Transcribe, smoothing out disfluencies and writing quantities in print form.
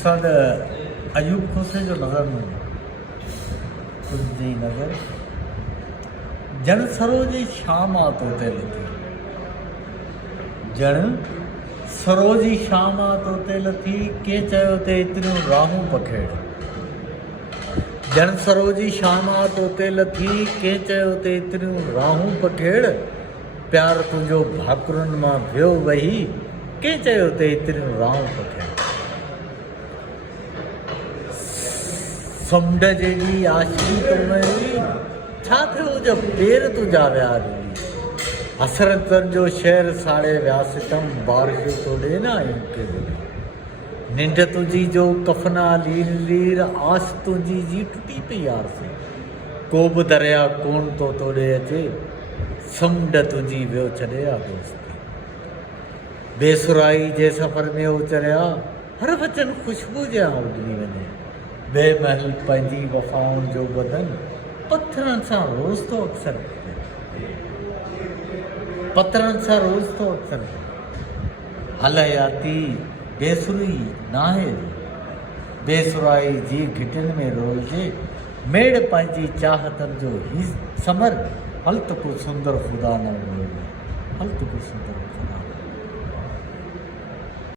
सद अयूब खुसे जो नज़र में तुझी नज़र जन सरोजी शाम तोते लथी जन सरोजी शाम तोते लथी के चयो ते इतरियूं राहूं पखेड़ जन सरोजी शाम तोते लथी के चयो ते इतरियूं राहूं पखेड़ प्यार तुंहिंजो भाकुरनि मां वियो वही के चयो ते इतरियूं राहूं पखेड़ समुंड जेॾी आशिकी तुंहिंजी छा थियो जब पेर तुंहिंजा विया रुली हसरतनि जो शहर साड़े वियासीं तम बारिश तोड़े न आयूं के निंड तुंहिंजी जो कफना लीर लीर आस तुंहिंजी जी टुटी पई यारसी को बि दरिया कोन तो तोड़े अचे समुंड तुंहिंजी वियो छॾे आ दोस्ती बेसुराई जे सफ़र में उचरिया हर वचन ख़ुशबू जे आऊं उॾड़ी वञे बेमहल पंहिंजी वफ़ाउनि जो बदन पत्थरनि सां रोज़ थो अक्सर पत्थरनि सां रोज़ थो अक्सर हलयाती बेसुरी नाहे बेसुराई जी घिटिन में रोलजे मेड़ पंहिंजी चाहतनि जो ही समर हल त को सुंदर ख़ुदा न हल त को सुंदर ख़ुदा